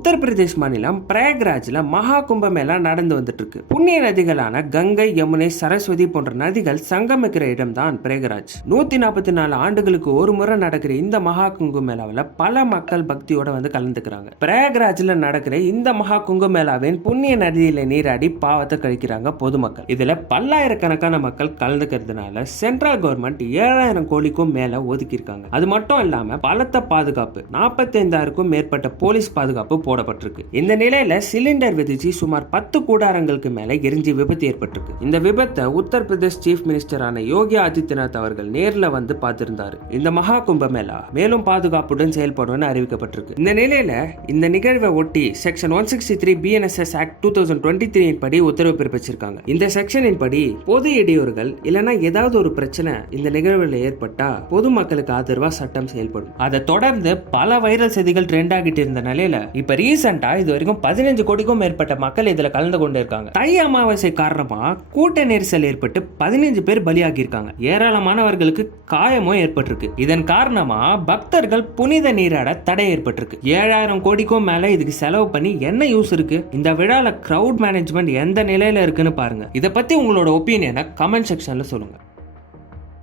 உத்தரப்பிரதேஷ் மாநிலம் பிரயாக்ராஜ்ல மகா கும்பமேளா நடந்து வந்துட்டு இருக்கு. புண்ணிய நதிகளான கங்கை, யமுனை, சரஸ்வதி போன்ற நதிகள் சங்கமிக்கிற இடம் தான் பிரயாக்ராஜ். 144 ஆண்டுகளுக்கு ஒரு முறை நடக்கிற இந்த மகா கும்பமேளாவில் பல மக்கள் பக்தியோட வந்து கலந்துக்கிறாங்க. பிரயாக்ராஜ்ல நடக்கிற இந்த மகா கும்பமேளாவின் புண்ணிய நதியில நீராடி பாவத்தை கழிக்கிறாங்க பொதுமக்கள். இதுல பல்லாயிரக்கணக்கான மக்கள் கலந்துக்கிறதுனால சென்ட்ரல் கவர்மெண்ட் 7000 கோடிக்கும் மேல ஒதுக்கி இருக்காங்க. அது மட்டும் இல்லாம பலத்த பாதுகாப்பு 45,000க்கும் மேற்பட்ட போலீஸ் பாதுகாப்பு போடப்பட்டிருக்கு. இந்த நிலையில சிலிண்டர் விதிச்சு சுமார் 10 கூடாரங்களுக்கு மேல எரிஞ்சு விபத்து ஏற்பட்டிருக்கு. இந்த விபத்தை உத்தரப்பிரதேஷ் சீஃப் மினிஸ்டரான யோகி ஆதித்யநாத் அவர்கள் நேர்ல வந்து பார்த்திருந்தாரு. இந்த மகா கும்பமேளா மேலும் பாதுகாப்புடன் செயல்படும் அறிவிக்கப்பட்டிருக்கு. இந்த நிலையில இந்த நிகழ்வை ஒட்டி செக்ஷன் 163 BNSS ஆக்ட் 2023 படி உத்தரவு பிறப்பிச்சிருக்காங்க. இந்த செக்ஷனின் படி பொது இடையூறுகள் இல்லனா ஏதாவது ஒரு பிரச்சனை இந்த நிகழ்வில் ஏற்பட்டா பொதுமக்களுக்கு ஆதரவா சட்டம் செயல்படும். அதை தொடர்ந்து பல வைரல் செய்திகள் ட்ரெண்ட் ஆகிட்டு இருந்த நிலையில இப்ப ரீசெண்டா இது வரைக்கும் 15 கோடிக்கும் மேற்பட்ட மக்கள் இதுல கலந்து கொண்டு இருக்காங்க. தை அமாவாசை காரணமா கூட்ட நெரிசல் ஏற்பட்டு 15 பேர் பலியாகி இருக்காங்க. ஏராளமானவர்களுக்கு காயமும் ஏற்பட்டிருக்கு. இதன் காரணமா பக்தர்கள் புனித நீராட தடை ஏற்பட்டிருக்கு. 7000 கோடிக்கும் மேல இதுக்கு செலவு பண்ணி என்ன யூஸ் இருக்கு? இந்த விழால கிரவுட் மேனேஜ்மெண்ட் எந்த நிலையில இருக்குன்னு பாருங்க. இத பத்தி உங்களோட ஒப்பீனியனை கமெண்ட் செக்ஷன்ல சொல்லுங்க.